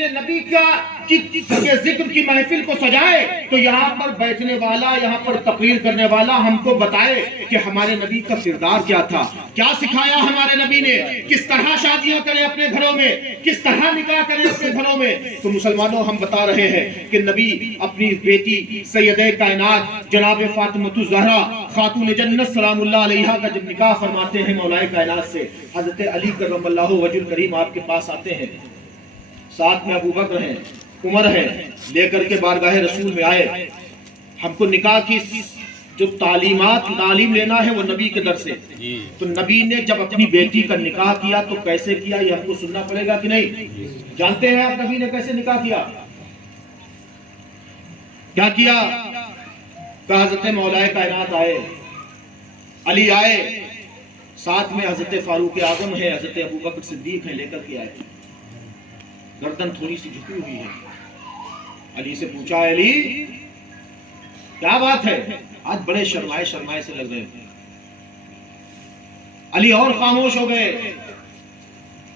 اپنے نبی کے ذکر کی محفل کو سجائے تو یہاں پر بیٹھنے والا، یہاں پر تقریر کرنے والا ہم کو بتائے کہ ہمارے نبی کا کردار کیا تھا، کیا سکھایا ہمارے نبی نے، کس طرح شادیاں کریں اپنے گھروں میں، کس طرح نکاح کریں اپنے گھروں میں۔ تو مسلمانوں ہم بتا رہے ہیں کہ نبی اپنی بیٹی سیدہ کائنات جناب فاطمہ الزہرا خاتون جنت سلام اللہ علیہا کا جب نکاح فرماتے ہیں مولا کائنات سے، حضرت علی کرم اللہ وجہ الکریم آپ کے پاس آتے ہیں، ساتھ میں ابو بکر ہیں، عمر ہے، لے کر کے بارگاہ رسول میں آئے۔ ہم کو نکاح کی جو تعلیم لینا ہے وہ نبی کے در سے، تو نبی نے جب اپنی بیٹی کا نکاح کیا تو کیسے کیا یہ ہم کو سننا پڑے گا کہ نہیں؟ جانتے ہیں آپ نبی نے کیسے نکاح کیا؟ کیا کیا؟ کہ حضرت مولا کائنات آئے، علی آئے، ساتھ میں حضرت فاروق اعظم ہے، حضرت ابو بکر صدیق ہے، لے کر کے آئے، گردن تھوڑی سی جھکی ہوئی ہے۔ علی سے پوچھا، علی کیا بات ہے؟ آج بڑے شرمائے سے لگ رہے ہیں۔ علی اور خاموش ہو گئے۔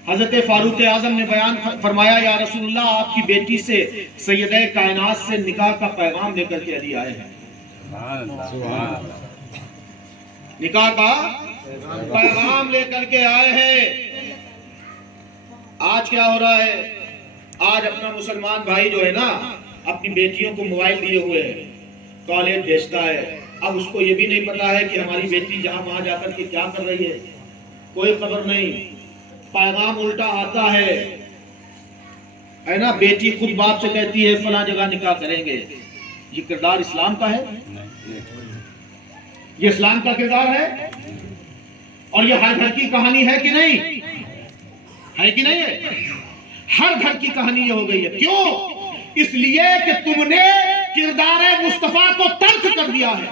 حضرت فاروق اعظم نے بیان فرمایا، یا رسول اللہ آپ کی بیٹی سے سیدہ کائنات سے نکاح کا پیغام لے کر کے علی آئے ہیں۔ نکاح کا پیغام لے کر کے آئے ہیں۔ آج کیا ہو رہا ہے؟ آج اپنا مسلمان بھائی جو ہے نا اپنی بیٹیوں کو موبائل دیے ہوئے ہیں، کالیں بھیجتا ہے۔ اب اس کو یہ بھی نہیں پتا ہے کہ ہماری بیٹی جہاں وہاں جا کر کے کیا کر رہی ہے، کوئی خبر نہیں۔ پیغام الٹا آتا ہے نا، بیٹی خود باپ سے کہتی ہے فلاں جگہ نکاح کریں گے۔ یہ کردار اسلام کا ہے؟ یہ اسلام کا کردار ہے؟ اور یہ ہر گھر کی کہانی ہے کہ نہیں؟ ہے کہ نہیں ہے؟ ہر گھر کی کہانی یہ ہو گئی ہے۔ کیوں؟ اس لیے کہ تم نے کردار مصطفیٰ کو ترک کر دیا ہے،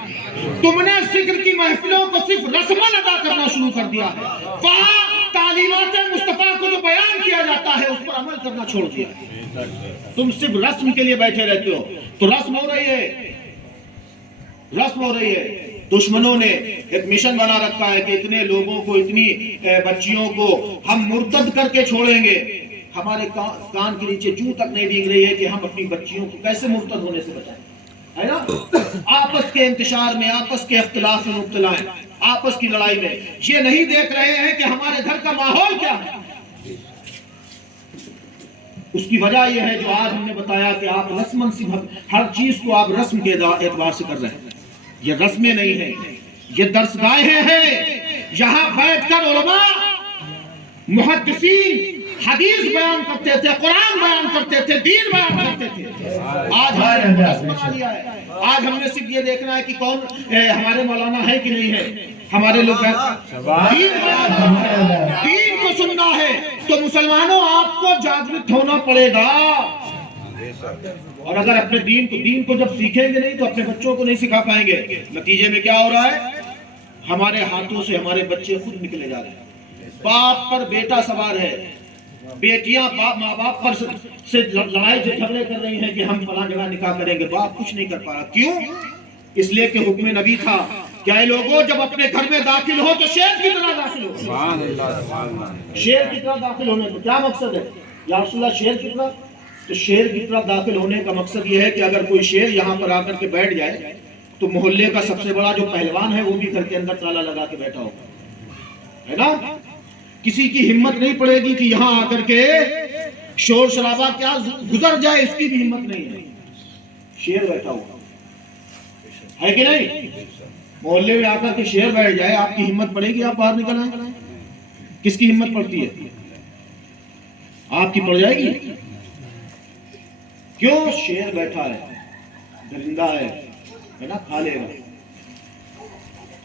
تم نے ذکر کی محفلوں کو صرف رسماً ادا کرنا شروع کر دیا ہے، وہاں تعلیمات مصطفیٰ کو جو بیان کیا جاتا ہے اس پر عمل کرنا چھوڑ دیا ہے۔ تم صرف رسم کے لیے بیٹھے رہتے ہو، تو رسم ہو رہی ہے، رسم ہو رہی ہے۔ دشمنوں نے ایک مشن بنا رکھا ہے کہ اتنے لوگوں کو، اتنی بچیوں کو ہم مرتد کر کے چھوڑیں گے۔ ہمارے کان کے نیچے جوں تک نہیں بھیگ رہی ہے کہ ہم اپنی بچیوں کو کیسے مرتد ہونے سے بچائیں، ہے نا؟ آپس کے انتشار میں، آپس کے اختلاف میں مبتلا ہیں، آپس کی لڑائی میں۔ یہ نہیں دیکھ رہے ہیں کہ ہمارے گھر کا ماحول کیا ہے۔ اس کی وجہ یہ ہے جو آج ہم نے بتایا کہ آپ رسمن سے ہر چیز کو آپ رسم کے اعتبار سے کر رہے ہیں۔ یہ رسمیں نہیں ہیں، یہ درسگاہیں ہیں۔ یہاں بیٹھ کر علماء، محدثین حدیث بیان کرتے تھے، قرآن بیان کرتے تھے، دین بیان کرتے تھے۔ آج ہم نے رسم بنا لیا ہے۔ آج ہم نے صرف یہ دیکھنا ہے کہ کون ہمارے مولانا ہے کہ نہیں ہے۔ ہمارے لوگ دین کو سننا ہے تو مسلمانوں آپ کو جاگرت ہونا پڑے گا۔ اور اگر اپنے دین کو جب سیکھیں گے نہیں تو اپنے بچوں کو نہیں سکھا پائیں گے۔ نتیجے میں کیا ہو رہا ہے؟ ہمارے ہاتھوں سے ہمارے بچے خود نکلے جا رہے ہیں۔ باپ پر بیٹا سوار ہے، بیٹیاں ماں باپ پر سے لڑائی جھگڑے کر رہی ہیں کہ ہم فلاں جگہ نکاح کریں گے، باپ کچھ نہیں کر پا رہا۔ کیوں؟ اس لیے کہ حکم نبی تھا کہ اے لوگوں جب اپنے گھر میں داخل ہو تو شیر کی طرح داخل ہو۔ شیر کی طرح داخل ہونے کا کیا مقصد ہے یا رسول اللہ؟ شیر کی طرح، تو شیر کی طرح داخل ہونے کا مقصد یہ ہے کہ اگر کوئی شیر یہاں پر آ کر کے بیٹھ جائے تو محلے کا سب سے بڑا جو پہلوان ہے وہ بھی گھر کے اندر تالا لگا کے بیٹھا ہوگا، ہے نا؟ کسی کی ہمت نہیں پڑے گی کہ یہاں آ کر کے شور شرابہ کیا گزر جائے، اس کی بھی ہمت نہیں ہے۔ شیر بیٹھا ہوگا، ہے کہ نہیں؟ محلے میں آ کر کے شیر بیٹھ جائے، آپ کی ہمت پڑے گی آپ باہر نکل آئیں؟ کس کی ہمت پڑتی ہے؟ آپ کی پڑ جائے گی؟ کیوں؟ شیر بیٹھا ہے، درندہ ہے نا، کھا لے گا۔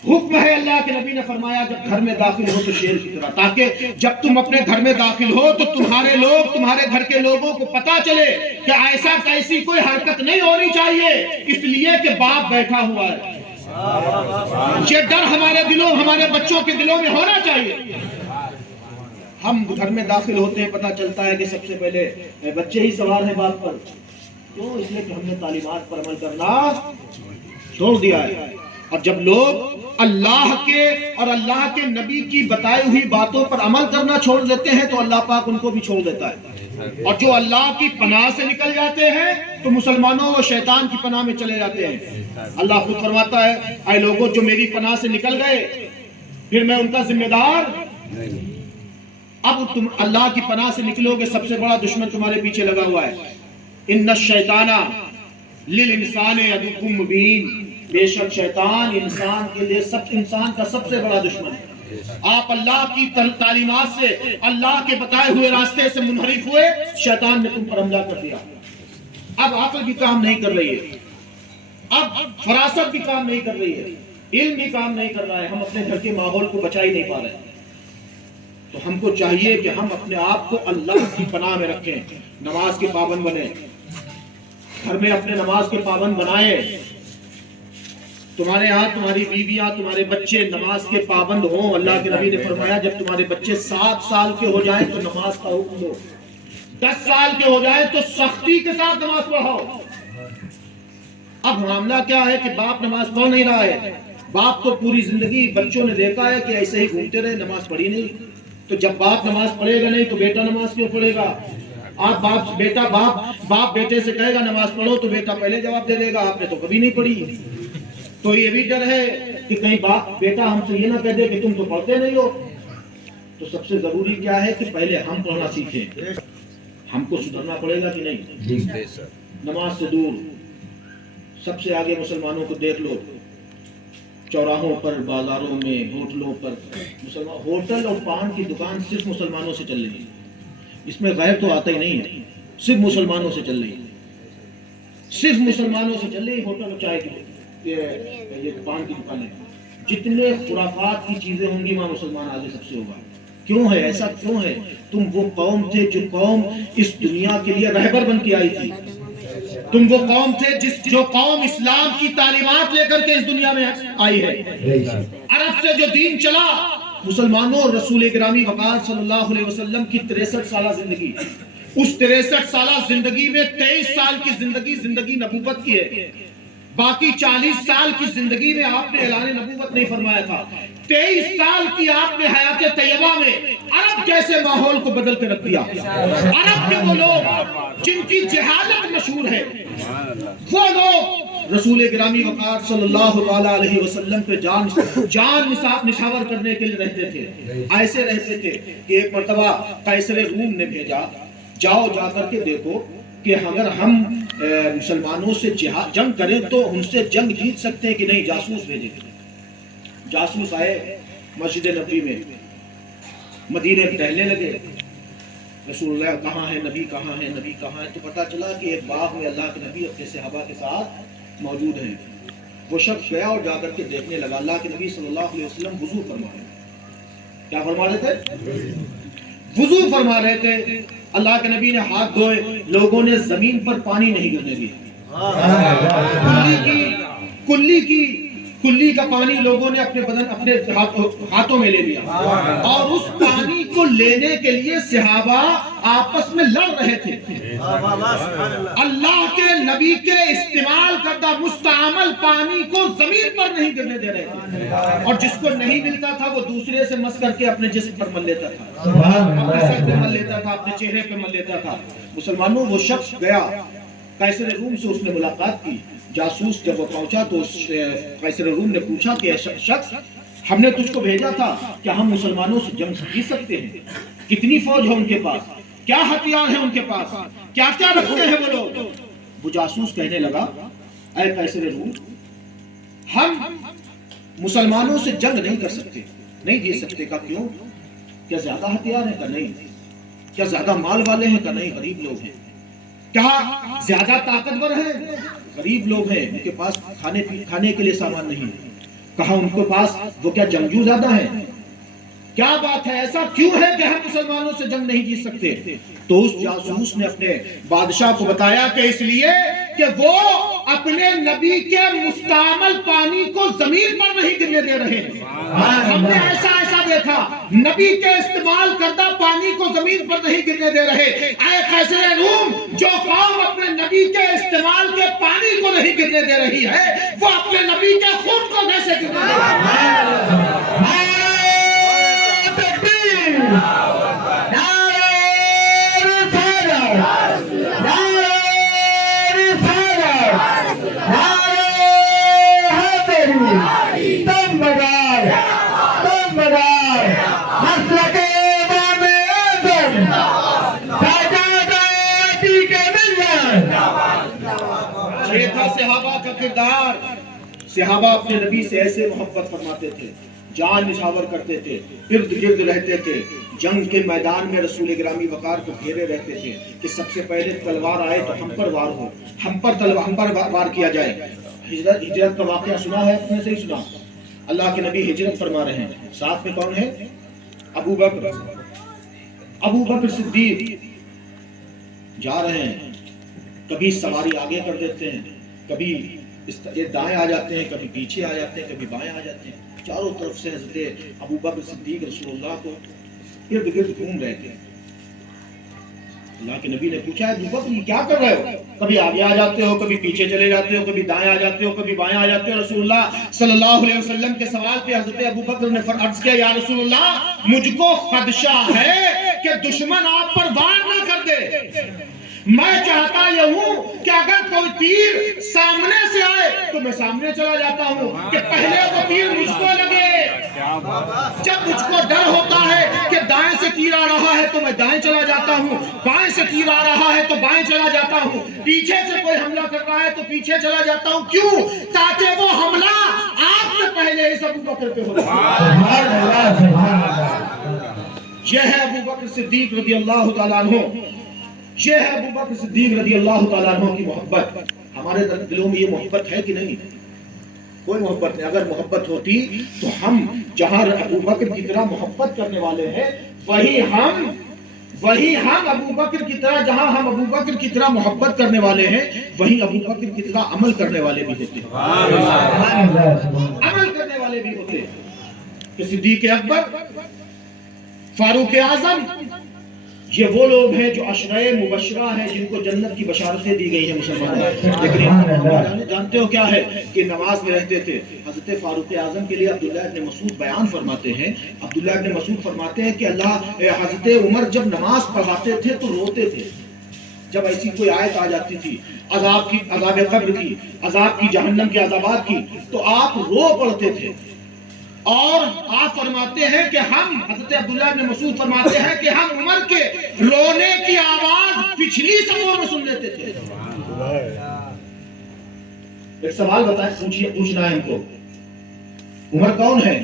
حکم ہے، اللہ کے نبی نے فرمایا جب گھر میں داخل ہو تو شیر کی طرح، تاکہ جب تم اپنے گھر میں داخل ہو تو تمہارے لوگ، تمہارے گھر کے لوگوں کو پتا چلے کہ ایسا کیسی کوئی حرکت نہیں ہونی چاہیے، اس لیے کہ باپ بیٹھا ہوا ہے۔ یہ ڈر ہمارے دلوں، ہمارے بچوں کے دلوں میں ہونا چاہیے۔ ہم گھر میں داخل ہوتے ہیں، پتا چلتا ہے کہ سب سے پہلے بچے ہی سوار ہیں باپ پر۔ کیوں؟ اس لیے کہ ہم نے تعلیمات پر عمل کرنا چھوڑ دیا ہے۔ اور جب لوگ اللہ کے اور اللہ کے نبی کی بتائی ہوئی باتوں پر عمل کرنا چھوڑ دیتے ہیں تو اللہ پاک ان کو بھی چھوڑ دیتا ہے۔ اور جو اللہ کی پناہ سے نکل جاتے ہیں تو مسلمانوں وہ شیطان کی پناہ میں چلے جاتے ہیں. اللہ خود فرماتا ہے اے لوگوں جو میری پناہ سے نکل گئے پھر میں ان کا ذمہ دار. اب تم اللہ کی پناہ سے نکلو گے، سب سے بڑا دشمن تمہارے پیچھے لگا ہوا ہے. ان الشیطان للانسان عدو مبین، بے شک شیطان انسان کے لیے انسان کا سب سے بڑا دشمن ہے. آپ اللہ کی تعلیمات سے، اللہ کے بتائے ہوئے راستے سے منحرف ہوئے، شیطان نے تم پر حملہ کر دیا. اب عقل بھی کام نہیں کر رہی ہے، اب فراست بھی کام نہیں کر رہی ہے، علم بھی کام نہیں کر رہا ہے، ہم اپنے گھر کے ماحول کو بچا ہی نہیں پا رہے. تو ہم کو چاہیے کہ ہم اپنے آپ کو اللہ کی پناہ میں رکھیں، نماز کے پابند بنیں، گھر میں اپنے نماز کے پابند بنائیں. تمہارے ہاں تمہاری بیویاں، تمہارے بچے نماز کے پابند ہوں. اللہ کے نبی نے فرمایا جب تمہارے بچے 7 سال کے ہو جائیں تو نماز کا حکم دو، 10 سال کے ہو جائیں تو سختی کے ساتھ نماز پڑھاؤ. اب معاملہ کیا ہے کہ باپ نماز پڑھ نہیں رہا ہے. باپ تو پوری زندگی بچوں نے دیکھا ہے کہ ایسے ہی گھومتے رہے، نماز پڑھی نہیں. تو جب باپ نماز پڑھے گا نہیں تو بیٹا نماز کیوں پڑھے گا؟ آپ باپ بیٹے سے کہے گا نماز پڑھو تو بیٹا پہلے جواب دے دے گا آپ نے تو کبھی نہیں پڑھی. تو یہ بھی ڈر ہے کہ کہیں بیٹا ہم سے یہ نہ کہہ دے کہ تم تو پڑھتے نہیں ہو. تو سب سے ضروری کیا ہے کہ پہلے ہم پڑھنا سیکھیں. ہم کو سدھرنا پڑے گا کہ نہیں؟ نماز سے دور. سب سے آگے مسلمانوں کو دیکھ لو، چوراہوں پر، بازاروں میں، ہوٹلوں پر. ہوٹل اور پان کی دکان صرف مسلمانوں سے چل رہی ہے، اس میں غیر تو آتا ہی نہیں ہے، صرف مسلمانوں سے چل رہی ہے، صرف مسلمانوں سے چل رہی ہے. ہوٹل اور چائے کی یہ پان کی دکانیں، جتنے خرافات کی چیزیں ہوں گی وہاں مسلمان آگے سب سے ہوگا. کیوں ہے ایسا؟ کیوں ہے؟ تم وہ قوم تھے جو قوم اس دنیا کے لیے رہبر بن کے آئی تھی. تم وہ قوم تھے جو قوم اسلام کی تعلیمات لے کر کے اس دنیا میں آئی ہے. عرب سے جو دین چلا، مسلمانوں رسول گرامی وقار صلی اللہ علیہ وسلم کی 63 سالہ زندگی، اس 63 سالہ زندگی میں 23 سال کی زندگی نبوت کی ہے. باقی 40 سال کی زندگی میں آپ نے اعلان نبوت نہیں فرمایا تھا. 23 سال کی آپ نے حیات طیبہ میں عرب جیسے ماحول کو بدل کے رکھ دیا. عرب کے وہ لوگ جن کی جہالت مشہور ہے، وہ لوگ رسول گرامی وقار صلی اللہ علیہ وسلم پہ جان نشاور کرنے کے لیے رہتے تھے. ایسے رہتے تھے کہ ایک مرتبہ قیصر روم نے بھیجا، جاؤ جا کر کے دیکھو کہ اگر ہم مسلمانوں سے جنگ کریں تو ان سے جنگ جیت سکتے ہیں کہ نہیں. جاسوس بھیجے. جاسوس آئے مسجد نبی میں، مدینے میں ٹہلنے لگے. رسول اللہ کہاں ہے، نبی کہاں ہے، نبی کہاں ہے؟ تو پتا چلا کہ ایک باغ میں اللہ کے نبی اپنے صحابہ کے ساتھ موجود ہیں. وہ شخص گیا اور جا کر کے دیکھنے لگا. اللہ کے نبی صلی اللہ علیہ وسلم وضو فرما رہے تھے. کیا فرما رہے تھے؟ وضو فرما رہے تھے. اللہ کے نبی نے ہاتھ دھوئے، لوگوں نے زمین پر پانی نہیں گرنے دیا. کلی کا پانی لوگوں نے اپنے بدن، اپنے ہاتھوں میں لے لیا. اور اس پانی کو لینے کے لیے صحابہ آپس میں لڑ رہے تھے. اللہ کے نبی کے استعمال کردہ مستعمل پانی کو زمین پر نہیں گرنے دے رہے تھے. اور جس کو نہیں ملتا تھا وہ دوسرے سے مس کر کے اپنے جسم پر مل لیتا تھا، اپنے سر پہ مل لیتا تھا، اپنے چہرے پہ مل لیتا تھا. مسلمانوں وہ شخص گیا، قیصر روم سے اس نے ملاقات کی. جاسوس جب وہ پہنچا تو قیصر روم نے پوچھا کہ شخص، ہم نے تجھ کو بھیجا تھا، کیا ہم مسلمانوں سے جنگ جیت سکتے ہیں؟ کتنی فوج ہے ان کے پاس؟ کیا ہتھیار ہیں ان کے پاس؟ کیا کیا رکھتے ہیں وہ لوگ؟ وہ جاسوس کہنے لگا اے قیصر روم، ہم مسلمانوں سے جنگ نہیں کر سکتے، نہیں جیت سکتے. کا کیوں؟ کیا زیادہ ہتھیار ہیں؟ کا نہیں. کیا زیادہ مال والے ہیں؟ کا نہیں. غریب لوگ ہیں. کیا زیادہ طاقتور ہیں؟ غریب لوگ ہیں، ان کے پاس کھانے کے لیے سامان نہیں ہے. کہا ان کے پاس وہ کیا جنگجو زیادہ ہیں؟ کیا بات ہے، ایسا کیوں ہے کہ ہم مسلمانوں سے جنگ نہیں جیت سکتے؟ تو اس جاسوس نے اپنے بادشاہ کو بتایا کہ اس لیے کہ وہ اپنے نبی کے مستعمل پانی کو زمین پر نہیں گرنے دے رہے. ہم نے ایسا دیکھا، نبی کے استعمال کردہ پانی کو زمین پر نہیں گرنے دے رہے. اے قیصر روم، جو قوم اپنے نبی کے استعمال کے پانی کو نہیں گرنے دے رہی ہے، وہ اپنے نبی کے خون کو کیسے گرنے دے رہی ہے؟ یہ تھا صحابہ کا کردار. صحابہ اپنے نبی سے ایسے محبت فرماتے تھے, جان نچھاور کرتے تھے, ارد گرد رہتے تھے, جنگ کے میدان میں رسول گرامی وقار کو گھیرے رہتے تھے کہ سب سے پہلے تلوار آئے تو ہم پر وار ہو, ہم پر وار کیا جائے. ہجرت کا واقعہ سنا ہے, اپنے سے ہی سنا. اللہ کے نبی ہجرت فرما رہے ہیں, ساتھ میں کون ہے؟ ابو بکر صدیق جا رہے ہیں. کبھی سواری آگے کر دیتے ہیں, کبھی دائیں آ جاتے ہیں, کبھی پیچھے آ جاتے ہیں, کبھی بائیں آ جاتے ہیں. چاروں طرف سے حضرت ابو بکر صدیق رسول اللہ کو ارد گرد گھوم رہے تھے. اللہ کے نبی نے پوچھا, ابو بکر یہ کیا کر رہے ہو؟ کبھی آگے آ جاتے ہو, کبھی پیچھے چلے جاتے ہو, کبھی دائیں آ جاتے ہو, کبھی بائیں آ جاتے ہو. رسول اللہ صلی اللہ علیہ وسلم کے سوال پہ حضرت ابو بکر نے عرض کیا, یا رسول اللہ مجھ کو خدشہ ہے کہ دشمن آپ پر وار نہ کر دے. میں چاہتا یہ ہوں کہ اگر کوئی تیر سامنے سے آئے تو میں سامنے چلا جاتا ہوں کہ پہلے وہ تیر مجھ کو لگے. جب مجھ کو ڈر ہوتا ہے کہ دائیں سے تیر آ رہا ہے تو میں دائیں چلا جاتا ہوں, بائیں سے تیر آ رہا ہے تو بائیں چلا جاتا ہوں, پیچھے سے کوئی حملہ کر رہا ہے تو پیچھے چلا جاتا ہوں. کیوں؟ تاکہ وہ حملہ آپ سے پہلے اس ابو بکر پہ ہو. یہ ہے ابو بکر صدیق رضی اللہ تعالیٰ عنہ, یہ ہے ابو بکر صدیق رضی اللہ تعالیٰ عنہ کی محبت. ہمارے دلوں میں یہ محبت ہے کہ نہیں؟ کوئی محبت نہیں. اگر محبت ہوتی تو ہم جہاں ابو بکر کی طرح محبت کرنے والے ہیں, وہی ہم ابو بکر کی طرح, جہاں ہم ابو بکر کی طرح محبت کرنے والے ہیں, وہیں ابو بکر کی طرح عمل کرنے والے بھی ہوتے ہیں. عمل کرنے والے بھی ہوتے ہیں. کہ صدیق اکبر, فاروق اعظم, یہ وہ لوگ ہیں جو عشرۂ مبشرہ ہیں, جن کو جنت کی بشارتیں دی گئی ہیں مسلمانوں. لیکن جانتے ہو کیا ہے کہ نماز میں رہتے تھے. حضرت فاروق اعظم کے لیے عبداللہ ابن مسعود بیان فرماتے ہیں, عبداللہ ابن مسعود فرماتے ہیں کہ حضرت عمر جب نماز پڑھاتے تھے تو روتے تھے. جب ایسی کوئی آیت آ جاتی تھی عذاب قبر کی, عذاب کی, جہنم کے عذابات کی, تو آپ رو پڑتے تھے. اور آپ فرماتے ہیں کہ ہم, حضرت عبداللہ ابن مسعود فرماتے ہیں کہ ہم عمر کے رونے کی آواز پچھلی صفوں میں سن لیتے تھے. ایک سوال بتائیں, پوچھنا ہے ہم کو, عمر کون ہے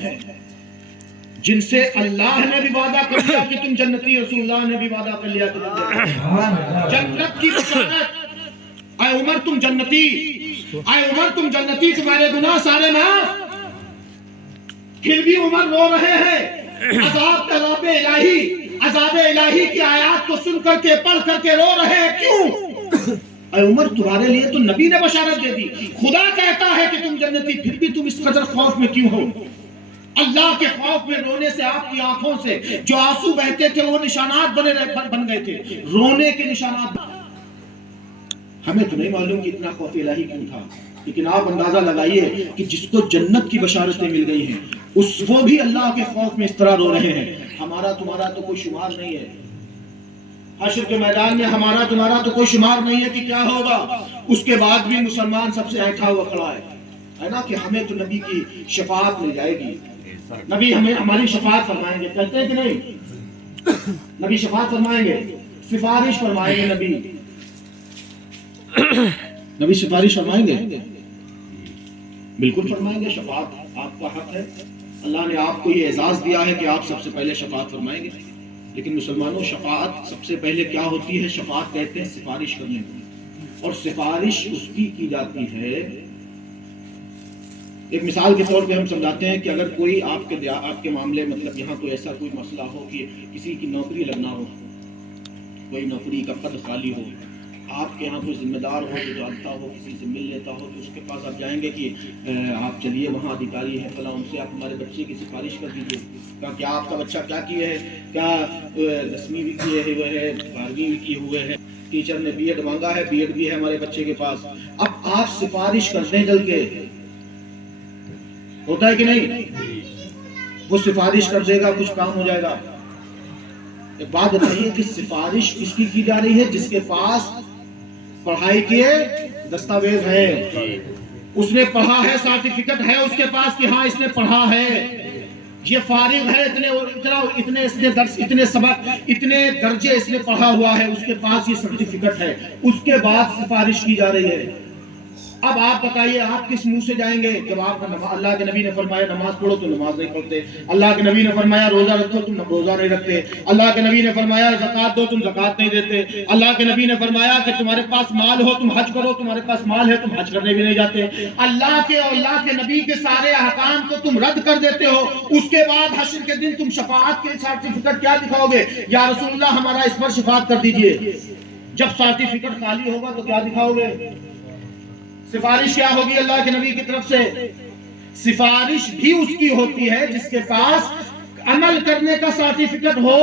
جن سے اللہ نے بھی وعدہ کر لیا کہ تم جنتی, رسول اللہ نے بھی وعدہ کر لیا کہ تم جنت کی بشارت. اے عمر تم جنتی, اے عمر تم جنتی, تمہارے گناہ سارے معاف. پھر بھی عمر رو رہے ہیں. عذاب الہی کی آیات کو سن کر کے, پڑھ کر کے رو رہے ہیں. کیوں؟ اے عمر تمہارے لیے تو نبی نے بشارت دے دی, خدا کہتا ہے کہ تم جنتی, پھر بھی تم اس قدر خوف میں کیوں ہو؟ اللہ کے خوف میں رونے سے آپ کی آنکھوں سے جو آنسو بہتے تھے وہ نشانات بن گئے تھے, رونے کے نشانات. ہمیں تو نہیں معلوم کہ اتنا خوف الہی کیوں تھا, لیکن آپ اندازہ لگائیے کہ جس کو جنت کی بشارتیں مل گئی ہیں, وہ بھی اللہ کے خوف میں اس طرح رو رہے ہیں. ہمارا تمہارا تو کوئی شمار نہیں ہے. حشر کے میدان میں ہمارا تمہارا تو کوئی شمار نہیں ہے کہ کیا ہوگا. اس کے بعد بھی مسلمان سب سے ایٹھا ہوا کھڑا ہے نا, کہ ہمیں تو نبی کی شفاعت مل جائے گی, نبی ہماری شفاعت فرمائیں گے. کہتے ہیں کہ نہیں؟ نبی شفاعت فرمائیں گے, سفارش فرمائیں گے. نبی سفارش فرمائیں گے, بالکل فرمائیں گے. شفاعت آپ کا حق ہے. اللہ نے آپ کو یہ اعزاز دیا ہے کہ آپ سب سے پہلے شفاعت فرمائیں گے. لیکن مسلمانوں, شفاعت سب سے پہلے کیا ہوتی ہے؟ شفاعت کہتے ہیں سفارش کرنے کو, اور سفارش اس کی جاتی ہے. ایک مثال کے طور پہ ہم سمجھاتے ہیں کہ اگر کوئی آپ کے معاملے, مطلب یہاں کوئی ایسا کوئی مسئلہ ہو کہ کسی کی نوکری لگنا ہو, کوئی نوکری کا پد خالی ہو, آپ کے یہاں کوئی ذمہ دار ہو جو جانتا ہو, کسی سے مل لیتا ہو, تو اس کے پاس آپ جائیں گے کہ آپ چلیے وہاں ادھیکاری ہے فلاں, ان سے آپ ہمارے بچے کی سفارش کر دیجیے. کیا آپ کا بچہ کیا کیے ہے, کیا 10ویں بھی کیے ہوئے ہے, 12ویں بھی کیے ہوئے ہے, ٹیچر نے بی ایڈ مانگا ہے, بی ایڈ بھی ہے ہمارے بچے کے پاس. اب آپ سفارش کرتے ہیں, چل کے ہوتا ہے کہ نہیں؟ وہ سفارش کر دے گا, کچھ کام ہو جائے گا. ایک بات بتائیے کہ سفارش کس کی جا رہی ہے؟ جس کے پاس پڑھائی کے دستاویز ہیں, اس نے پڑھا ہے, سرٹیفکیٹ ہے اس کے پاس کہ ہاں اس نے پڑھا ہے. یہ فارغ ہے، اتنے اس نے درس، اتنے سبق، اتنے درجے اس نے پڑھا ہوا ہے، اس کے پاس یہ سرٹیفکیٹ ہے، اس کے بعد سفارش کی جا رہی ہے۔ اب آپ بتائیے آپ کس منہ سے جائیں گے؟ جب آپ اللہ کے نبی نے فرمایا نماز پڑھو تو نماز نہیں پڑھتے، اللہ کے نبی نے فرمایا روزہ رکھو تم روزہ نہیں رکھتے، اللہ کے نبی نے فرمایا زکات دو تم زکات نہیں دیتے، اللہ کے نبی نے فرمایا کہ تمہارے پاس مال ہو تم حج کرو، تمہارے پاس مال ہے تم حج کرنے بھی نہیں جاتے، اللہ کے اور اللہ کے نبی کے سارے احکام کو تم رد کر دیتے ہو، اس کے بعد حشر کے دن تم شفاعت کے سرٹیفکیٹ کیا دکھاؤ گے؟ یا رسول اللہ ہمارا اس پر شفاعت کر دیجئے۔ جب سرٹیفکیٹ خالی ہوگا تو کیا دکھاؤ گے؟ سفارش کیا ہوگی اللہ کے نبی کی طرف سے؟ سفارش بھی اس کی ہوتی ہے جس کے پاس عمل کرنے کا سرٹیفکیٹ ہو۔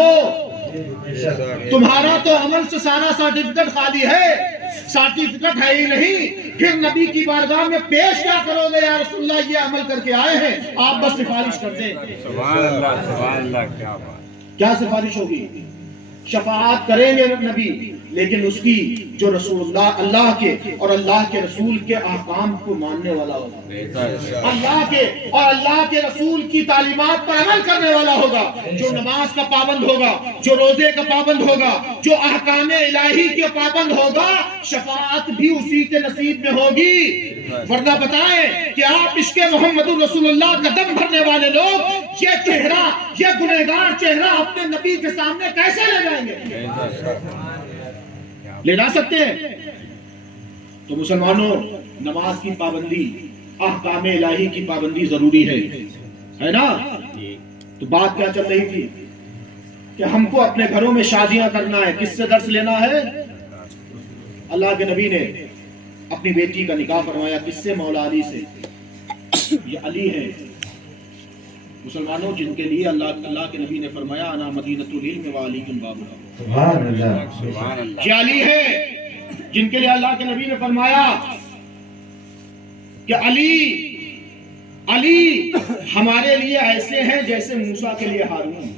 تمہارا تو عمل سے سارا سرٹیفکیٹ خالی ہے، سرٹیفکیٹ ہے ہی نہیں، پھر نبی کی بارگاہ میں پیش کیا کرو گے؟ یا رسول اللہ یہ عمل کر کے آئے ہیں، آپ بس سفارش کر دیں۔ سبحان اللہ، سبحان اللہ، کیا بات! کیا سفارش ہوگی؟ شفاعت کریں گے نبی، لیکن اس کی جو رسول اللہ کے اور اللہ کے رسول کے احکام کو ماننے والا ہوگا، اللہ کے اور اللہ کے رسول کی تعلیمات پر عمل کرنے والا ہوگا، جو نماز کا پابند ہوگا، جو روزے کا پابند ہوگا، جو احکام الہی کے پابند ہوگا، شفاعت بھی اسی کے نصیب میں ہوگی۔ ورنہ بتائیں کہ آپ عشق محمد رسول اللہ کا دم بھرنے والے لوگ یہ چہرہ، یہ گنہگار چہرہ اپنے نبی کے سامنے کیسے لے جائیں گے؟ لے جا سکتے ہیں؟ تو مسلمانوں، نماز کی پابندی، احکام الہی کی پابندی ضروری ہے نا؟ تو بات کیا چل رہی تھی کہ ہم کو اپنے گھروں میں شادیاں کرنا ہے، کس سے درس لینا ہے؟ اللہ کے نبی نے اپنی بیٹی کا نکاح فرمایا، کس سے؟ مولا علی سے۔ یہ علی ہے مسلمانوں جن کے لیے اللہ کے نبی نے فرمایا انا مدینۃ العلم وعلی بابھا، سبحان اللہ، یہ علی ہے جن کے لیے اللہ کے نبی نے فرمایا کہ علی ہمارے لیے ایسے ہیں جیسے موسیٰ کے لیے ہارون۔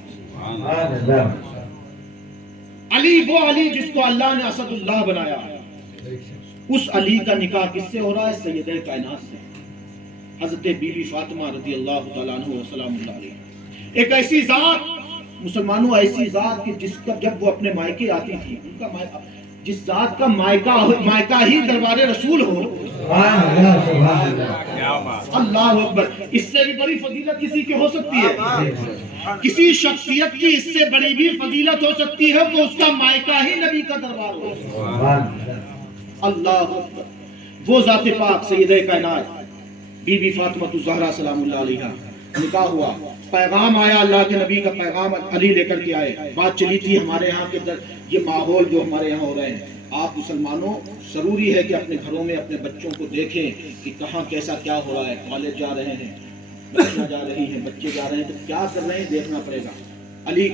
علی وہ علی جس کو اللہ نے اسد اللہ بنایا، اس علی کا نکاح کس سے ہو رہا ہے؟ سیدہ کائنات سے، حضرت بی بی فاطمہ رضی اللہ تعالیٰ عنہ و سلام اللہ علیہ۔ ایک ایسی ذات مسلمانوں، ایسی ذات کہ جس کا جب وہ اپنے مائکے آتی تھی، ان کا جس ذات کا مائکہ ہی دربار رسول ہو، اللہ اکبر، اس سے بھی بڑی فضیلت کسی کی ہو سکتی ہے؟ کسی شخصیت کی اس سے بڑی بھی فضیلت ہو سکتی ہے کہ اس کا مائکہ ہی نبی کا دربار ہو۔ اللہ اکبر، وہ ذات پاک سیدہ کائنات بی بی فاطمہ الزہرا سلام اللہ علیہا، نکاح ہوا، پیغام آیا، اللہ کے نبی کا پیغام علی لے کر کے آئے، بات چلی تھی ہمارے ہاں کے یہ ماحول جو ہمارے یہاں ہو رہے ہیں، آپ مسلمانوں ضروری ہے کہ اپنے گھروں میں اپنے بچوں کو دیکھیں کہ کہاں کیسا کیا ہو رہا ہے، کالج جا رہے ہیں، بچیاں جا رہی ہیں، بچے جا رہے ہیں، تو کیا کر رہے ہیں دیکھنا پڑے گا۔ علی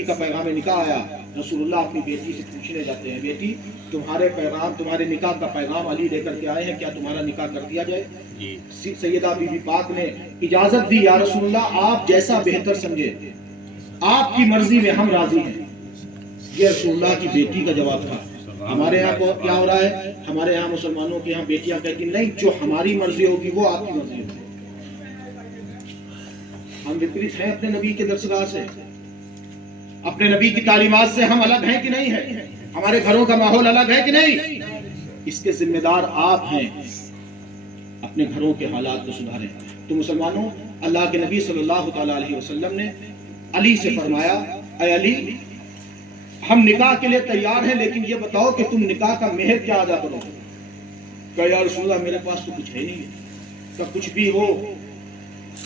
کا پیغام نکاح آیا، رسول اللہ اپنی بیٹی سے پوچھنے جاتے ہیں، بیٹی تمہارے نکاح کا پیغام علی لے کر کے آئے ہیں، کیا تمہارا نکاح کر دیا جائے؟ سیدہ بی بی پاک نے اجازت دی، یا رسول اللہ آپ جیسا بہتر سمجھے، آپ کی مرضی میں ہم راضی ہیں۔ یہ رسول اللہ کی بیٹی کا جواب تھا۔ ہمارے یہاں کو کیا ہو رہا ہے؟ ہمارے یہاں مسلمانوں کے یہاں بیٹیاں کہتی نہیں، جو ہماری مرضی ہوگی وہ آپ کی مرضی ہوگی۔ ہم وپریت ہیں اپنے نبی کے درسگاہ سے، اپنے نبی کی تعلیمات سے ہم الگ ہیں کہ نہیں ہیں؟ ہمارے گھروں کا ماحول الگ ہے کہ نہیں؟ اس کے ذمہ دار آپ ہیں، اپنے گھروں کے حالات کو سدھاریں۔ تو مسلمانوں، اللہ کے نبی صلی اللہ تعالی علیہ وسلم نے علی سے فرمایا، اے علی، ہم نکاح کے لیے تیار ہیں، لیکن یہ بتاؤ کہ تم نکاح کا مہر کیا ادا کرو گے؟ کہا یا رسول اللہ میرے پاس تو کچھ ہے نہیں ہے، کہ کچھ بھی ہو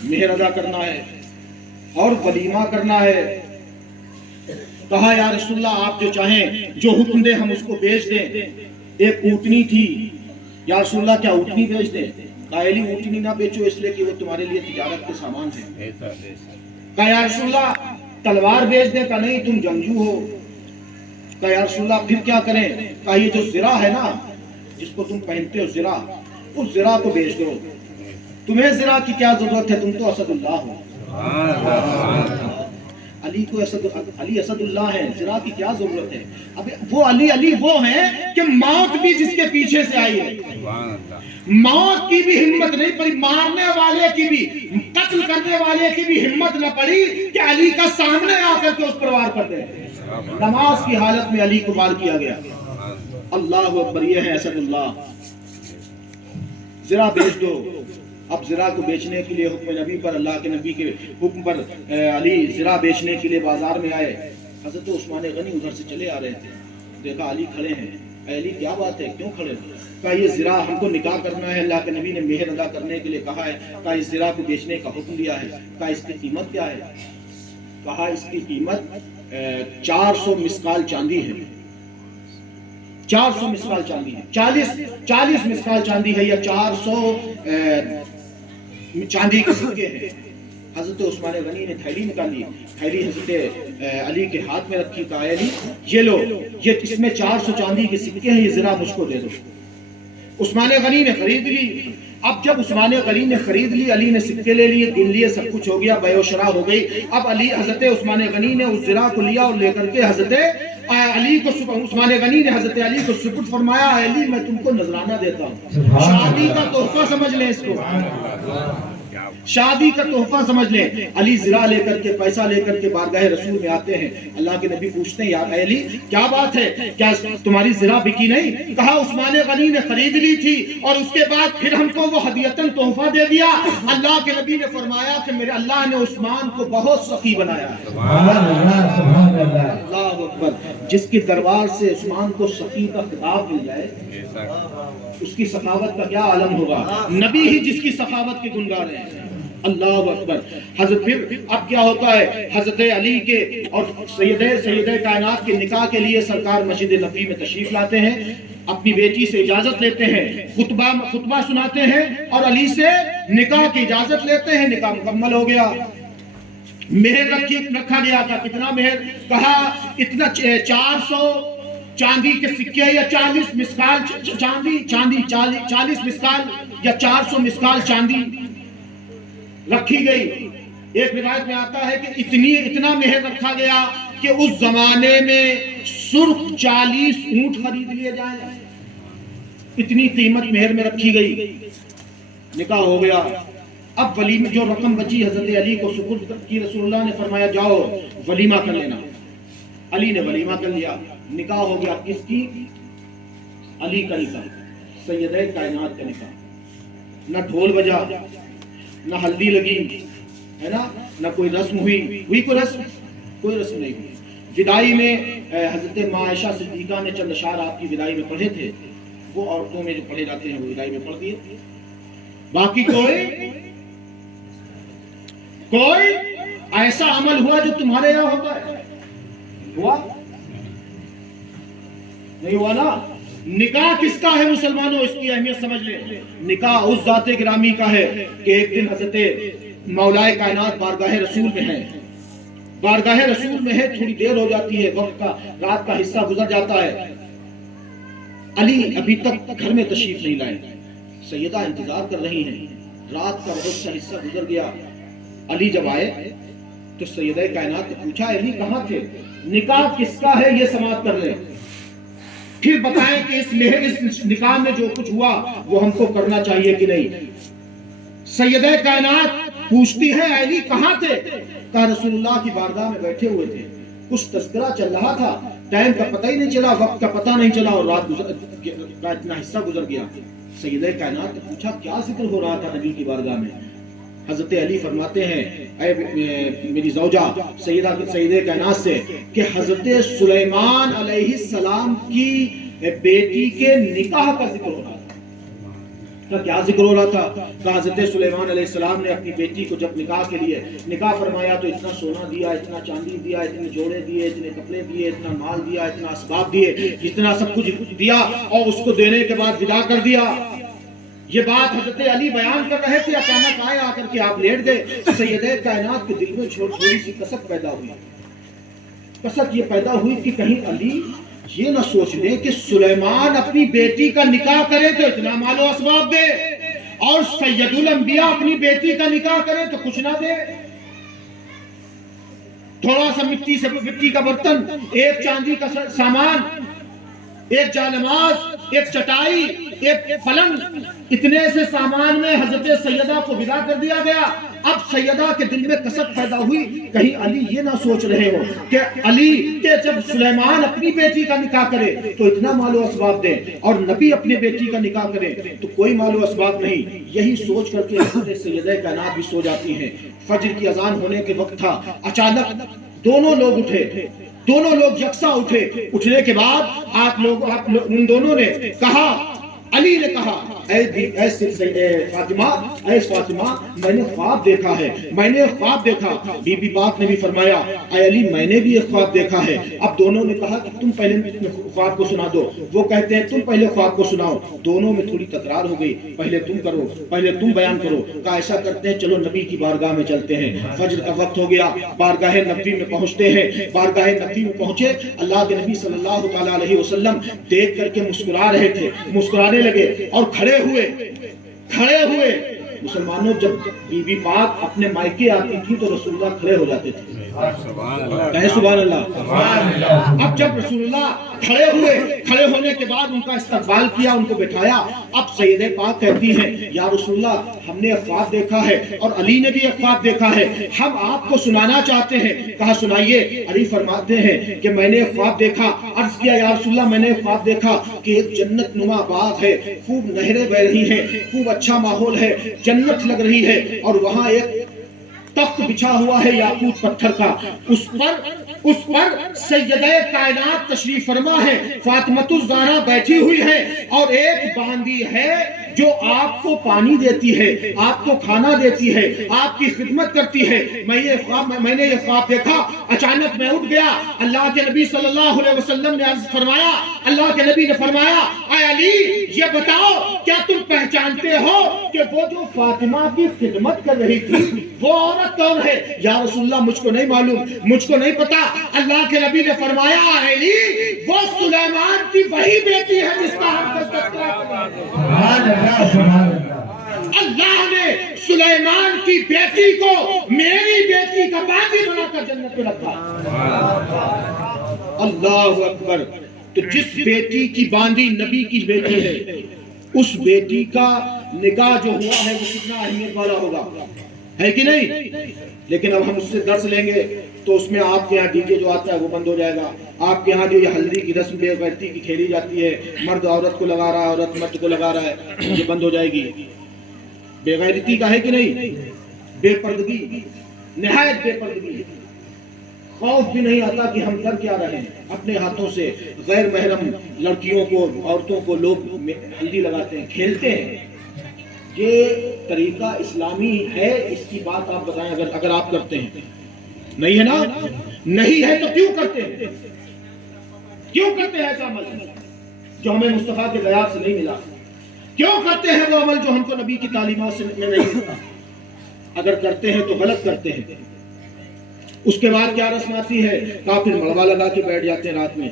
مہر ادا کرنا ہے اور ولیمہ کرنا ہے۔ کہا یا رسول اللہ آپ جو چاہیں، جو حکم دیں ہم اس کو بیچ دیں۔ ایک اونٹنی تھی، یا رسول اللہ کیا اونٹنی بیچ دیں؟ کہا علی اونٹنی نہ بیچو، اس لیے کہ وہ تمہارے لیے تجارت کے سامان ہے۔ کہا یا رسول اللہ تلوار بیچ دیں؟ کہا نہیں تم جنگجو ہو۔ کہا یا رسول اللہ پھر کیا کریں؟ کہا یہ جو زرہ ہے نا جس کو تم پہنتے ہو، زرہ، اس زرہ کو بیچ دو، تمہیں زرہ کی کیا ضرورت ہے، تم تو اسد اللہ ہو۔ علی اسد اللہ ہے، زرہ کی کیا ضرورت ہے؟ اب وہ علی وہ ہیں کہ موت بھی جس کے پیچھے سے آئی ہے، موت کی بھی ہمت نہیں پڑی، مارنے والے کی بھی، قتل کرنے والے کی بھی ہمت نہ پڑی کہ علی کا سامنے آ کر کے اس پر وار کر دے۔ نماز کی حالت میں علی کو وار کیا گیا۔ اللہ اکبر، یہ ہے اسد اللہ۔ زرا بیچ دو۔ اب زرا کو بیچنے کے لیے حکم نبی پر، اللہ کے نبی کے حکم پر علی زرا بیچنے کے لیے بازار میں آئے۔ حضرت عثمان غنی ادھر سے چلے آ رہے تھے، دیکھا علی کھڑے ہیں۔ اے علی کیا بات ہے، کیوں کھڑے ہیں؟ کہا یہ زرا ہم کو نکاح کرنا ہے، اللہ کے نبی نے مہر ادا کرنے کے لیے کہا ہے، کہا اس زرا کو بیچنے کا حکم دیا ہے۔ کہا اس کی قیمت کیا ہے؟ کہا اس کی قیمت 400 مسقال چاندی ہے۔ 400 مسقال چاندی ہے، 40 مسقال چاندی ہے، یا 400 چاندی کے سکے ہیں۔ حضرت عثمان غنی نے تھیلی نکالی، تھیلی حضرت علی کے ہاتھ میں رکھی، کہا علی یہ لو، یہ اس میں 400 چاندی کے سکے ہیں، یہ ذرا مجھ کو دے دو۔ عثمان غنی نے خرید لی۔ اب جب عثمان غنی نے خرید لی، علی نے سکے لے لیے، گن لیے، سب کچھ ہو گیا، بیع و شرا ہو گئی۔ اب حضرت عثمان غنی نے اس ذرا کو لیا اور لے کر کے حضرت علی کو، عثمان غنی نے حضرت علی کو سپرد فرمایا، علی میں تم کو نذرانہ دیتا ہوں، شادی کا تحفہ سمجھ لیں اس کو، شادی کا تحفہ سمجھ لیں۔ علی زرا لے کر کے، پیسہ لے کر کے بارگاہ رسول میں آتے ہیں۔ اللہ کے نبی پوچھتے ہیں، یا علی کیا بات ہے، کیا تمہاری زرا بکی نہیں؟ کہا عثمان غنی نے خرید لی تھی اور اس کے بعد پھر ہم کو وہ ہدیتاً تحفہ دے دیا۔ اللہ کے نبی نے فرمایا کہ میرے اللہ نے عثمان کو بہت سخی بنایا ہے۔ اللہ اکبر، جس کے دربار سے عثمان کو سخی کا خطاب مل جائے، اس کی سخاوت کا کیا عالم ہوگا۔ نبی ہی جس کی سخاوت کے گنگار ہیں۔ اللہ اکبر۔ حضرت پھر اب کیا ہوتا ہے، حضرت علی کے اور سید کائنات کے نکاح کے لیے سرکار مسجد نبوی میں تشریف لاتے ہیں، اپنی بیٹی سے اجازت لیتے ہیں، خطبہ سناتے ہیں اور علی سے نکاح کی اجازت لیتے ہیں۔ نکاح مکمل ہو گیا، مہر رکھا گیا تھا۔ کتنا مہر؟ کہا اتنا 400 چاندی کے سکے یا 40 مسقال چاندی، 40 مسقال یا 400 مسقال چاندی رکھی گئی۔ ایک روایت میں آتا ہے کہ اتنا مہر رکھا گیا کہ اس زمانے میں سرخ 40 اونٹ خرید لیے جائیں، اتنی قیمت مہر میں رکھی گئی۔ نکاح ہو گیا۔ اب ولیمہ جو رقم بچی حضرت علی کو سپرد کی، رسول اللہ نے فرمایا جاؤ ولیمہ کر لینا۔ علی نے ولیمہ کر لیا، نکاح ہو گیا۔ کس کی؟ علی کا نکاح، سیدہ کائنات کا نکاح۔ نہ ڈھول بجا، نہ ہلدی لگی، ہے نا، نہ کوئی رسم ہوئی کوئی رسم نہیں ہوئی۔ ودائی میں حضرت عائشہ صدیقہ نے چند اشعار آپ کی ودائی میں پڑھے تھے، وہ عورتوں میں جو پڑھے جاتے ہیں وہ ودائی میں پڑھ دیے۔ باقی کوئی ایسا عمل ہوا جو تمہارے یہاں ہوتا ہے؟ ہوا نہیں ہوا نا۔ نکاح کس کا ہے مسلمانوں؟ اس کی اہمیت سمجھ لیں۔ نکاح اس ذات گرامی کا ہے کہ ایک دن حضرت مولا کائنات بارگاہ رسول میں ہے، بارگاہ رسول میں ہے، تھوڑی دیر ہو جاتی ہے، وقت کا، رات کا حصہ گزر جاتا ہے۔ علی ابھی تک گھر میں تشریف نہیں لائے، سیدہ انتظار کر رہی ہیں، رات کا بہت سا حصہ گزر گیا۔ علی جب آئے تو سیدہ کائنات نے پوچھا، علی کہاں تھے؟ نکاح کس کا ہے یہ سماعت کر لیں، پھر بتائیں کہ اس نکاح میں جو کچھ ہوا وہ ہم کو کرنا چاہیے کہ نہیں۔ سیدہ کائنات پوچھتی ہے علی کہاں تھے؟ کہا رسول اللہ کی بارگاہ میں بیٹھے ہوئے تھے، کچھ تذکرہ چل رہا تھا، ٹائم کا پتہ ہی نہیں چلا، وقت کا پتہ نہیں چلا اور رات کا اتنا حصہ گزر گیا۔ سیدہ کائنات نے پوچھا کیا ذکر ہو رہا تھا نبی کی بارگاہ میں؟ حضرت علی فرماتے ہیں اے میری زوجہ سیدہ کائنات سے کہ حضرت سلیمان علیہ السلام کی بیٹی کے نکاح کا ذکر ہو رہا تھا۔ کیا ذکر ہو رہا تھا؟ کہ حضرت سلیمان علیہ السلام نے اپنی بیٹی کو جب نکاح کے لیے نکاح فرمایا تو اتنا سونا دیا، اتنا چاندی دیا، اتنے جوڑے دیے، اتنے کپڑے دیے، اتنا مال دیا، اتنا اسباب دیے، اتنا سب کچھ دیا اور اس کو دینے کے بعد ودا کر دیا۔ یہ بات حضرت علی بیان کر رہے تھے، اچانک آئے، آ کر کے آپ لیٹ گئے۔ سیدہ کائنات کے دل میں تھوڑی سی کسک پیدا ہوئی۔ کسک یہ پیدا ہوئی کہ کہیں علی یہ نہ سوچ لیں کہ سلیمان اپنی بیٹی کا نکاح کرے تو اتنا مال و اسباب دے اور سید الانبیاء اپنی بیٹی کا نکاح کرے تو کچھ نہ دے، تھوڑا سا مٹی کا برتن، ایک چاندی کا سامان، ایک جانماز، ایک چٹائی، ایک پلنگ، اتنے سے سامان میں حضرت سیدہ کو ودا کر دیا گیا۔ اب سیدہ کے دل میں کسک پیدا ہوئی، کہیں علی یہ نہ سوچ رہے ہو کہ علی کہ جب سلیمان اپنی بیٹی کا نکاح کرے تو اتنا مال و اسباب دے، اور نبی اپنی بیٹی کا نکاح کرے تو کوئی مال و اسباب نہیں۔ یہی سوچ کر کے حضرت سیدہ کائنات بھی سو جاتی ہیں۔ فجر کی اذان ہونے کے وقت تھا، اچانک دونوں لوگ اٹھے، دونوں لوگ یکساں اٹھے۔ اٹھنے کے بعد ان دونوں نے کہا، علی نے کہا، اے فاطمہ میں نے خواب دیکھا ہے، میں نے خواب دیکھا۔ بی بی پاک نے بھی فرمایا، اے علی میں نے بھی ایک خواب دیکھا ہے۔ اب دونوں نے کہا کہ تم پہلے خواب کو سنا دو، وہ کہتے ہیں تم پہلے خواب کو سناؤ۔ دونوں میں تھوڑی تکرار ہو گئی، پہلے تم کرو، پہلے تم بیان کرو۔ کہا ایسا کرتے ہیں چلو نبی کی بارگاہ میں چلتے ہیں۔ فجر کا وقت ہو گیا، بارگاہ نبوی میں پہنچتے ہیں۔ بارگاہ نبوی میں پہنچے، اللہ کے نبی صلی اللہ تعالی علیہ وسلم دیکھ کر کے مسکرا رہے تھے، مسکرانے لگے اور کھڑے ہوئے۔ مسلمانوں جب بی بی پاک اپنے مائکے آتی تھی تو رسول اللہ کھڑے ہو جاتے تھے۔ کہیں سبحان اللہ۔ اب جب رسول اللہ کھڑے ہوئے، کھڑے ہونے کے بعد ان کا استقبال کیا، ان کو بٹھایا۔ اب سیدہ پاک کہتی ہیں، یا رسول اللہ ہم نے ایک خواب دیکھا ہے اور علی نے بھی ایک خواب دیکھا ہے، ہم آپ کو سنانا چاہتے ہیں۔ کہا سنائیے۔ علی فرماتے ہیں کہ میں نے ایک خواب دیکھا۔ عرض کیا یا رسول اللہ میں نے ایک خواب دیکھا کہ ایک جنت نما باغ ہے، خوب نہریں بہ رہی ہیں، خوب اچھا ماحول ہے، جنت لگ رہی ہے، اور وہاں ایک تخت بچھا ہوا ہے یاقوت پتھر کا، اس پر سیدہ کائنات تشریف فرما ہے، فاطمۃ الزہرا بیٹھی ہوئی ہے، اور ایک باندی ہے جو آپ کو پانی دیتی ہے، آپ کو کھانا دیتی ہے، آپ کی خدمت کرتی ہے۔ میں نے یہ خواب دیکھا، اچانک میں اٹھ گیا۔ اللہ کے نبی صلی اللہ علیہ وسلم نے عرض فرمایا، اللہ کے نبی نے فرمایا، اے علی یہ بتاؤ کیا تم پہچانتے ہو کہ وہ جو فاطمہ کی خدمت کر رہی تھی وہ عورت کون ہے؟ یا رسول اللہ مجھ کو نہیں معلوم، مجھ کو نہیں پتا۔ اللہ کے نبی نے فرمایا، اے علی وہ سلیمان کی وہی بیٹی ہے جس کا ہم تذکرہ کر رہے ہیں۔ اللہ نے سلیمان کی بیٹی کو میری بیٹی کا باندی بنا کر جنت میں رکھا۔ اللہ اکبر۔ تو جس بیٹی کی باندی نبی کی بیٹی ہے، اس بیٹی کا نکاح جو ہوا ہے وہ کتنا اہمیت والا ہوگا، ہے کہ نہیں؟ لیکن اب ہم اس سے درس لیں گے تو اس میں آپ کے یہاں ڈی جے جو آتا ہے وہ بند ہو جائے گا۔ آپ کے یہاں جو یہ ہلدی کی رسم بے غیرتی کی کھیلی جاتی ہے، مرد عورت کو لگا رہا ہے، عورت مرد کو لگا رہا ہے، یہ بند ہو جائے گی۔ بے غیرتی کا ہے کہ نہیں؟ بے پردگی، نہایت بے پردگی، خوف بھی نہیں آتا کہ ہم کر کیا رہے ہیں۔ اپنے ہاتھوں سے غیر محرم لڑکیوں کو، عورتوں کو لوگ ہلدی لگاتے ہیں، کھیلتے ہیں۔ یہ طریقہ اسلامی ہے؟ اس کی بات آپ بتائیں اگر آپ کرتے ہیں۔ نہیں ہے نا؟ نہیں ہے تو کیوں کرتے ہیں؟ کیوں کرتے ہیں ایسا عمل جو ہمیں مصطفیٰ کے غیاب سے نہیں ملا؟ کیوں کرتے ہیں وہ عمل جو ہم کو نبی کی تعلیمات سے نہیں ملتا؟ اگر کرتے ہیں تو غلط کرتے ہیں۔ اس کے بعد کیا رسم آتی ہے؟ کافر مڑوا لگا کے بیٹھ جاتے ہیں رات میں،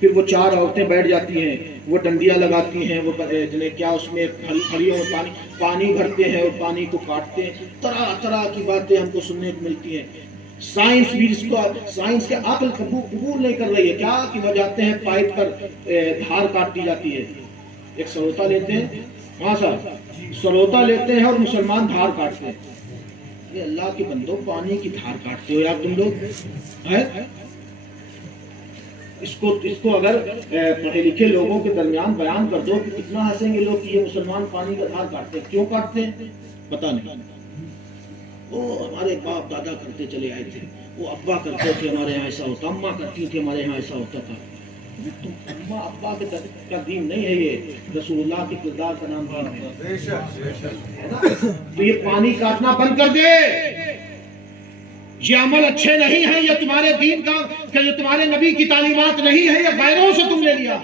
پھر وہ چار عورتیں بیٹھ جاتی ہیں، وہ ڈنڈیاں لگاتی ہیں، وہ کیا اس میں پھلیوں میں پانی بھرتے ہیں اور پانی کو کاٹتے ہیں، طرح طرح کی باتیں ہم کو سننے کو ملتی ہیں۔ سائنس بھی اس کو، سائنس کے عقل قبول نہیں کر رہی ہے، کیا کہ وہ جاتے ہیں پائپ پر دھار کاٹ دی جاتی ہے، ایک سروتا لیتے ہیں، ہاں صاحب سروتا لیتے ہیں اور مسلمان دھار کاٹتے ہیں۔ یہ اللہ کے بندوں پانی کی دھار کاٹتے ہو یار تم لوگ، ہے؟ اس کو اگر پڑھے لکھے لوگوں کے درمیان بیان کر دو کہ کتنا ہنسیں گے لوگ کہ یہ مسلمان پانی کا دھار کاٹتے ہیں۔ کیوں کاٹتے ہیں پتہ نہیں، وہ ہمارے باپ دادا کرتے چلے آئے تھے، وہ ابا کرتے تھے ہمارے یہاں ایسا ہوتا، اماں کرتی تھی ہمارے یہاں ایسا ہوتا تھا۔ تم اماں ابا کا دین نہیں ہے، یہ رسول اللہ کے کردار کا نام ہے۔ تو یہ پانی کاٹنا بند کر دے، یہ عمل اچھے نہیں ہیں، یہ تمہارے دین کا، یہ تمہارے نبی کی تعلیمات نہیں ہے، یہ غیروں سے تم نے لیا۔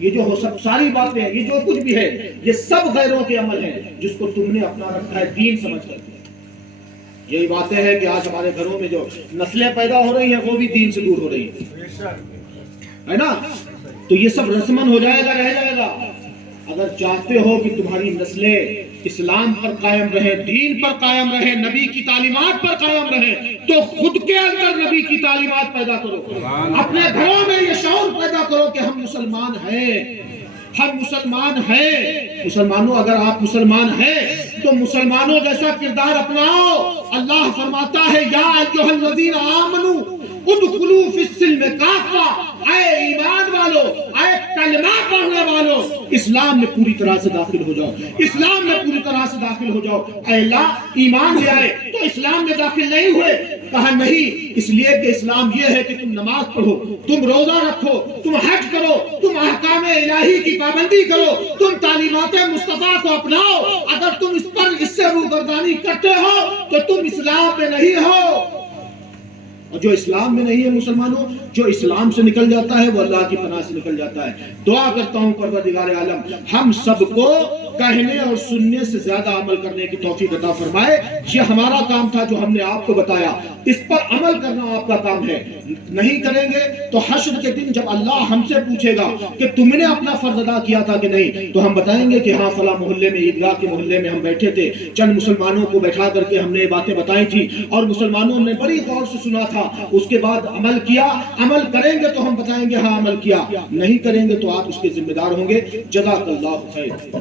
یہ جو سب ساری باتیں ہیں، یہ جو کچھ بھی ہے، یہ سب غیروں کے عمل ہیں جس کو تم نے اپنا رکھا ہے دین سمجھ کر۔ یہی باتیں ہیں کہ آج ہمارے گھروں میں جو نسلیں پیدا ہو رہی ہیں وہ بھی دین سے دور ہو رہی ہیں، ہے نا؟ تو یہ سب رسمن ہو جائے گا، رہ جائے گا۔ اگر چاہتے ہو کہ تمہاری نسلیں اسلام پر قائم رہیں، دین پر قائم رہیں، نبی کی تعلیمات پر قائم رہیں، تو خود کے اندر نبی کی تعلیمات پیدا کرو، اپنے گھروں میں یہ شعور پیدا کرو کہ ہم مسلمان ہیں، ہم مسلمان ہیں۔ مسلمانوں اگر آپ مسلمان ہیں تو مسلمانوں جیسا کردار اپناؤ۔ اللہ فرماتا ہے یا ایھا الذین آمنوا ادخلوا فی السلم کافہ، اے ایمان والو، اے کلمہ پڑھنے والو، اسلام میں پوری طرح سے داخل ہو جاؤ، اسلام میں پوری طرح سے داخل ہو جاؤ۔ اے اللہ ایمان لے آئے تو اسلام میں داخل نہیں ہوئے، کہا نہیں، اس لیے کہ اسلام یہ ہے کہ تم نماز پڑھو، تم روزہ رکھو، تم حج کرو، تم احکام الہی کی پابندی کرو، تم تعلیمات مصطفیٰ کو اپناؤ۔ اگر تم اس سے روگردانی کرتے ہو تو تم اسلام میں نہیں ہو۔ اور جو اسلام میں نہیں ہے مسلمانوں، جو اسلام سے نکل جاتا ہے وہ اللہ کی پناہ سے نکل جاتا ہے۔ دعا کرتا ہوں پروردگار عالم ہم سب کو کہنے اور سننے سے زیادہ عمل کرنے کی توفیق عطا فرمائے۔ یہ ہمارا کام تھا جو ہم نے آپ کو بتایا، اس پر عمل کرنا آپ کا کام ہے۔ نہیں کریں گے تو حشر کے دن جب اللہ ہم سے پوچھے گا کہ تم نے اپنا فرض ادا کیا تھا کہ نہیں، تو ہم بتائیں گے کہ ہاں فلاں محلے میں، عیدگاہ کے محلے میں ہم بیٹھے تھے، چند مسلمانوں کو بیٹھا کر کے ہم نے یہ باتیں بتائی تھی اور مسلمانوں نے بڑی غور سے سنا تھا، اس کے بعد عمل کیا۔ عمل کریں گے تو ہم بتائیں گے ہاں عمل کیا، نہیں کریں گے تو آپ اس کے ذمہ دار ہوں گے۔ جزاک اللہ خیر۔